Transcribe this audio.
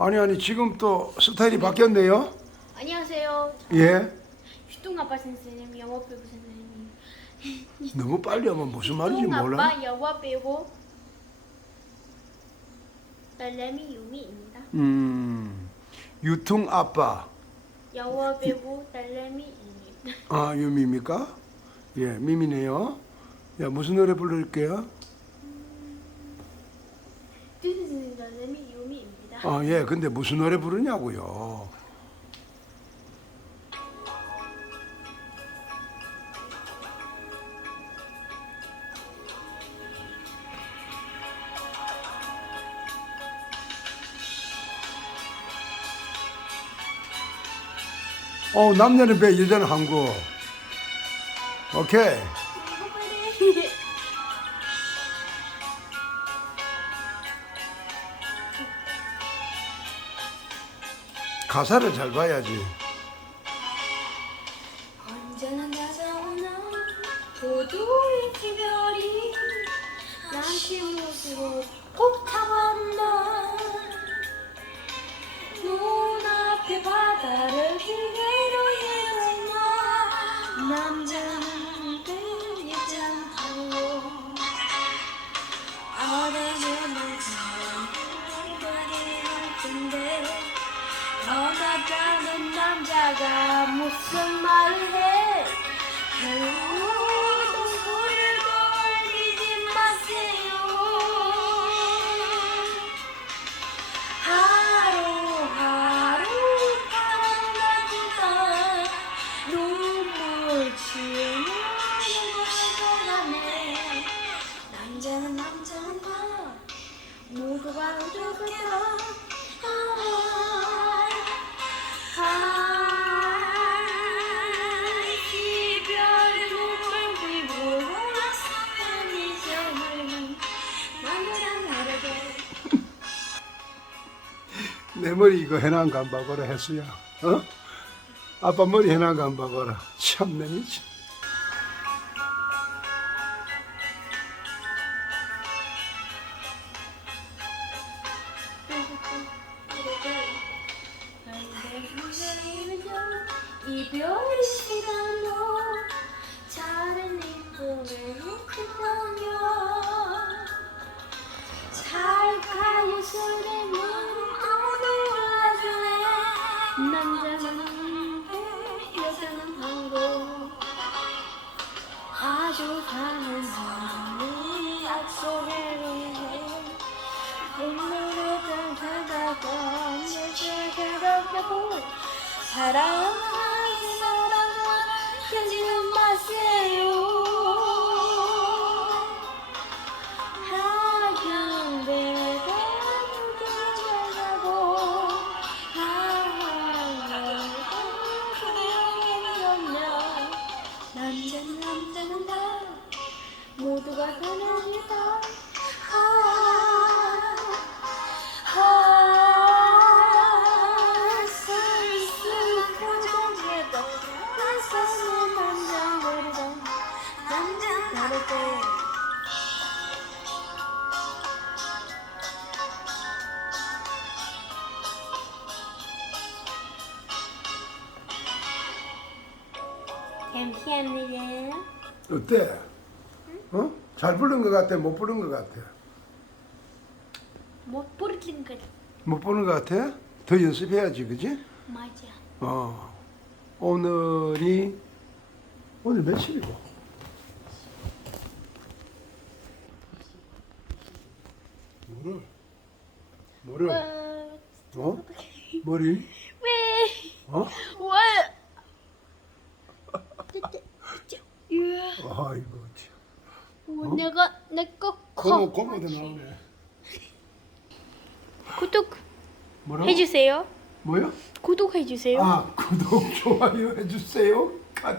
아니 아니 지금 또 스타일이 바뀌었네요. 안녕하세요. 예. 휘뚱아빠 선생님, 영어 배우 선생님. 너무 빨리 하면 무슨 말인지 몰라. 휘뚱아빠 영어 배우 딸내미 유미입니다. 음. 유통 아빠. 영어 배우 딸내미 유미. 아 유미입니까? 예 미미네요. 야 무슨 노래 부를게요? 뚜뚜뚜 딸내미 유미입니다. 아 예. 근데 무슨 노래 부르냐고요. 어 남자는 배 여자는 한국. 오케이. 가사를 잘 봐야지. 언제나 찾아오는 고도의 기별이 나한테 모습으로 꼭 타왔나 눈앞에 바다를 기회로 예었나 남자 남자가 무슨 말을 해 내 머리 이거 해난 봐봐라 혜수야. 어? 아빠 머리 해난 봐봐라. 참내 흩어며 잘 가요 남자는 배 여자는 항공 아주 가는 사람이 약속을 해 눈물을 펼쳐다가 내게 괴롭혀도 사랑하는 사람은 견지는 마세요 다르게 잠시만요. 어때? 어? 잘 부른 것 같아? 못 부른 것 같아? 못 부르는 거 못 부른 것 같아? 더 연습해야지 그지? 맞아. 어 오늘이 오늘 며칠이고? 뭐를? 뭐를? 어, 어? 머리? 왜? 어? 왜? 예. 아이고 참. 어? 내가 내거 고모 고모도 나오네. 구독 뭐라? 해주세요. 뭐야? 구독해주세요. 아 구독 좋아요 해주세요. 가-